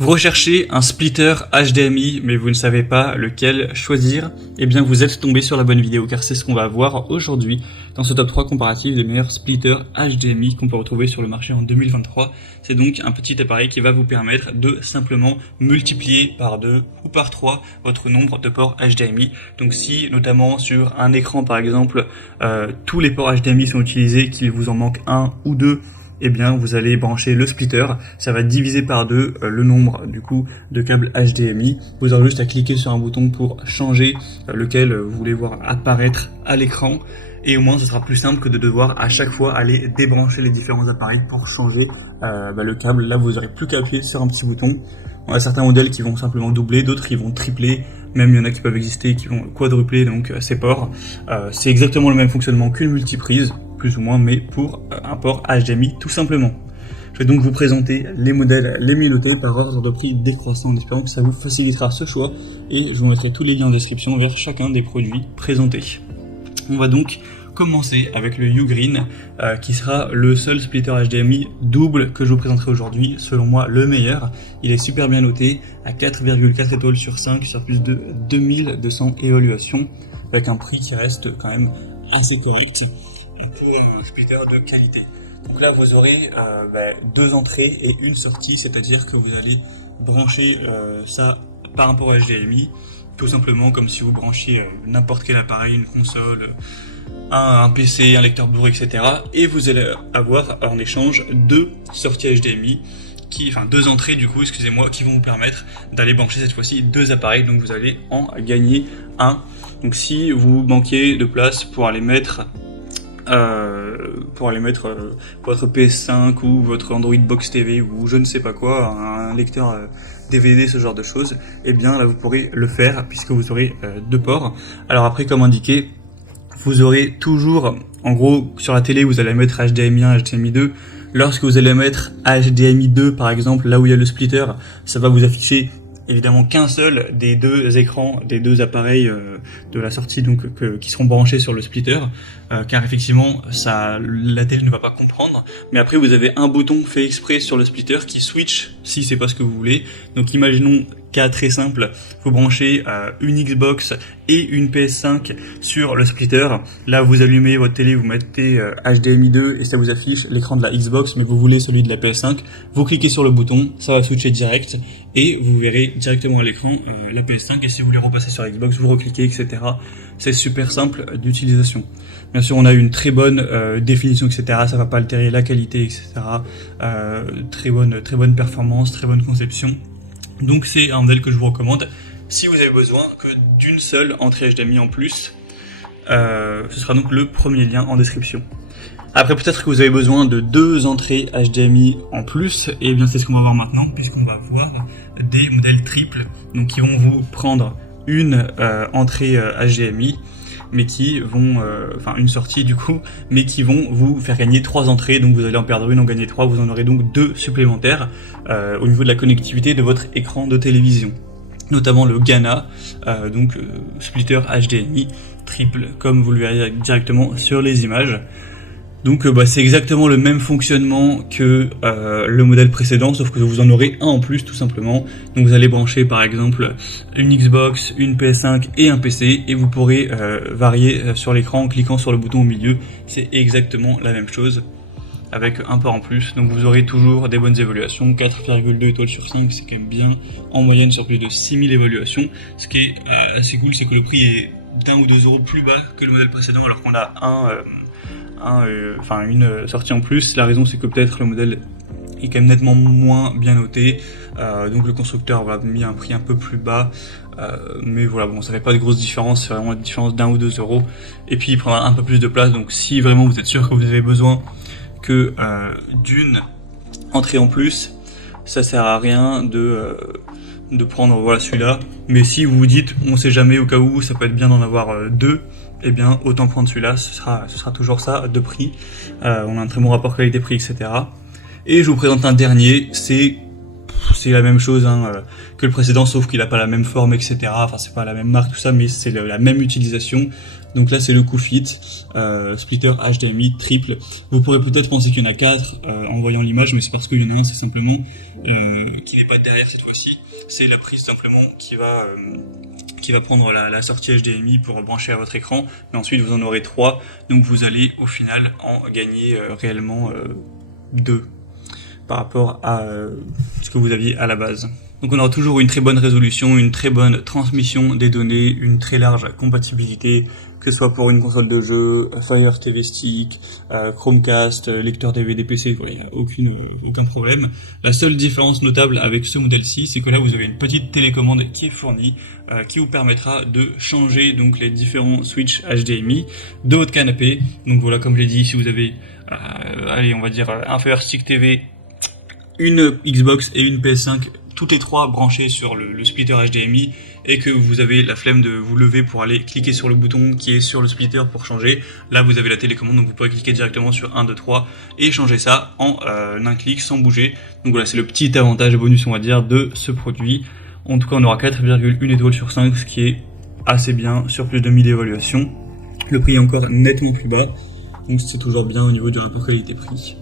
Vous recherchez un splitter HDMI, mais vous ne savez pas lequel choisir, eh bien vous êtes tombé sur la bonne vidéo, car c'est ce qu'on va voir aujourd'hui dans ce top 3 comparatif des meilleurs splitters HDMI qu'on peut retrouver sur le marché en 2023. C'est donc un petit appareil qui va vous permettre de simplement multiplier par 2 ou par 3 votre nombre de ports HDMI. Donc si notamment sur un écran par exemple, tous les ports HDMI sont utilisés, qu'il vous en manque un ou deux, eh bien vous allez brancher le splitter, ça va diviser par 2 le nombre du coup de câbles HDMI. Vous aurez juste à cliquer sur un bouton pour changer lequel vous voulez voir apparaître à l'écran, et au moins ce sera plus simple que de devoir à chaque fois aller débrancher les différents appareils pour changer le câble. Là vous aurez plus qu'à appuyer sur un petit bouton. On a certains modèles qui vont simplement doubler, d'autres qui vont tripler, même il y en a qui peuvent exister qui vont quadrupler donc ces ports. C'est exactement le même fonctionnement qu'une multiprise, plus ou moins, mais pour un port HDMI tout simplement. Je vais donc vous présenter les modèles, les milotés par ordre de prix décroissant, en espérant que ça vous facilitera ce choix, et je vous mettrai tous les liens en description vers chacun des produits présentés. On va donc commencer avec le Ugreen, qui sera le seul splitter HDMI double que je vous présenterai aujourd'hui, selon moi le meilleur. Il est super bien noté à 4,4 étoiles sur 5 sur plus de 2200 évaluations, avec un prix qui reste quand même assez correct pour le splitter de qualité. Donc là vous aurez deux entrées et une sortie, c'est-à-dire que vous allez brancher ça par un port HDMI, tout simplement comme si vous branchiez n'importe quel appareil, une console, un PC, un lecteur Blu-ray, etc. Et vous allez avoir en échange deux sorties HDMI, deux entrées du coup, excusez-moi, qui vont vous permettre d'aller brancher cette fois-ci deux appareils, donc vous allez en gagner un. Donc si vous manquiez de place pour aller mettre votre PS5 ou votre Android Box TV ou je ne sais pas quoi, un lecteur DVD, ce genre de choses, et bien là vous pourrez le faire puisque vous aurez deux ports. Alors après, comme indiqué, vous aurez toujours, en gros, sur la télé vous allez mettre HDMI 1, HDMI 2. Lorsque vous allez mettre HDMI 2 par exemple, là où il y a le splitter, ça va vous afficher évidemment qu'un seul des deux écrans, des deux appareils de la sortie donc qui seront branchés sur le splitter, car effectivement la télé ne va pas comprendre. Mais après vous avez un bouton fait exprès sur le splitter qui switch si c'est pas ce que vous voulez. Donc imaginons cas très simple, vous branchez une Xbox et une PS5 sur le splitter. Là vous allumez votre télé, vous mettez HDMI 2 et ça vous affiche l'écran de la Xbox, mais vous voulez celui de la PS5. Vous cliquez sur le bouton, ça va switcher direct et vous verrez directement à l'écran la PS5, et si vous voulez repasser sur la Xbox, vous recliquez, etc. C'est super simple d'utilisation. Bien sûr, on a une très bonne définition, etc. Ça va pas altérer la qualité, etc. Très bonne performance, très bonne conception. Donc c'est un modèle que je vous recommande si vous avez besoin que d'une seule entrée HDMI en plus. Ce sera donc le premier lien en description. Après, peut-être que vous avez besoin de deux entrées HDMI en plus, et bien c'est ce qu'on va voir maintenant, puisqu'on va voir des modèles triples, donc qui vont vous prendre une entrée HDMI, mais qui vont, une sortie du coup, mais qui vont vous faire gagner 3 entrées, donc vous allez en perdre une, en gagner 3, vous en aurez donc 2 supplémentaires au niveau de la connectivité de votre écran de télévision. Notamment le Gana, splitter HDMI triple, comme vous le verrez directement sur les images. Donc c'est exactement le même fonctionnement que le modèle précédent, sauf que vous en aurez un en plus tout simplement. Donc vous allez brancher par exemple une Xbox, une PS5 et un PC, et vous pourrez varier sur l'écran en cliquant sur le bouton au milieu. C'est exactement la même chose avec un port en plus. Donc vous aurez toujours des bonnes évaluations, 4,2 étoiles sur 5, c'est quand même bien, en moyenne sur plus de 6000 évaluations. Ce qui est assez cool, c'est que le prix est d'1 ou 2 euros plus bas que le modèle précédent, alors qu'on a une sortie en plus. La raison, c'est que peut-être le modèle est quand même nettement moins bien noté, donc le constructeur a mis un prix un peu plus bas, mais voilà, bon, ça fait pas de grosse différence, c'est vraiment une différence d'1 ou 2 euros, et puis il prendra un peu plus de place. Donc si vraiment vous êtes sûr que vous avez besoin que d'une entrée en plus, ça sert à rien de prendre celui-là. Mais si vous vous dites on sait jamais, au cas où ça peut être bien d'en avoir deux, eh bien autant prendre celui-là, ce sera toujours ça de prix. On a un très bon rapport qualité-prix, etc. Et je vous présente un dernier, c'est c'est la même chose que le précédent, sauf qu'il n'a pas la même forme, etc. Enfin, c'est pas la même marque, tout ça, mais c'est la même utilisation. Donc là, c'est le QFIT, splitter HDMI triple. Vous pourrez peut-être penser qu'il y en a 4 en voyant l'image, mais c'est parce qu'il y en a un, c'est simplement qui n'est pas derrière cette fois-ci. C'est la prise simplement qui va prendre la sortie HDMI pour brancher à votre écran, mais ensuite vous en aurez 3, donc vous allez au final en gagner réellement 2 par rapport à ce que vous aviez à la base. Donc on aura toujours une très bonne résolution, une très bonne transmission des données, une très large compatibilité, que ce soit pour une console de jeu, Fire TV Stick, Chromecast, lecteur DVD PC, il n'y a aucun problème. La seule différence notable avec ce modèle-ci, c'est que là vous avez une petite télécommande qui est fournie, qui vous permettra de changer donc les différents switches HDMI de votre canapé. Donc voilà, comme je l'ai dit, si vous avez, allez, on va dire un Fire Stick TV, une Xbox et une PS5, toutes les 3 branchées sur le splitter HDMI, et que vous avez la flemme de vous lever pour aller cliquer sur le bouton qui est sur le splitter pour changer, là vous avez la télécommande, donc vous pourrez cliquer directement sur 1, 2, 3 et changer ça en un clic sans bouger. Donc voilà, c'est le petit avantage et bonus, on va dire, de ce produit. En tout cas, on aura 4,1 étoiles sur 5, ce qui est assez bien sur plus de 1000 évaluations. Le prix est encore nettement plus bas, donc c'est toujours bien au niveau du rapport qualité-prix.